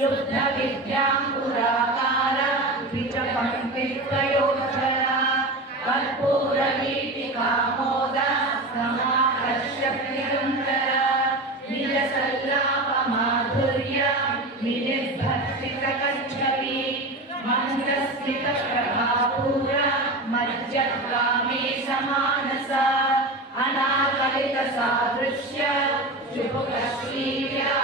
शुद्ध विद्यांकुराकार द्विजपंक्तिप्रयोजना कर्पूरवीटिकामोद समाकर्ष्य प्रियंकरा निज सल्लाप माधुर्य विनिर्भर्तितकच्छवी मंदस्मित प्रभापूर मज्जत्कामे समानसा अनाकलित सादृश्य शुभकश्रीर्या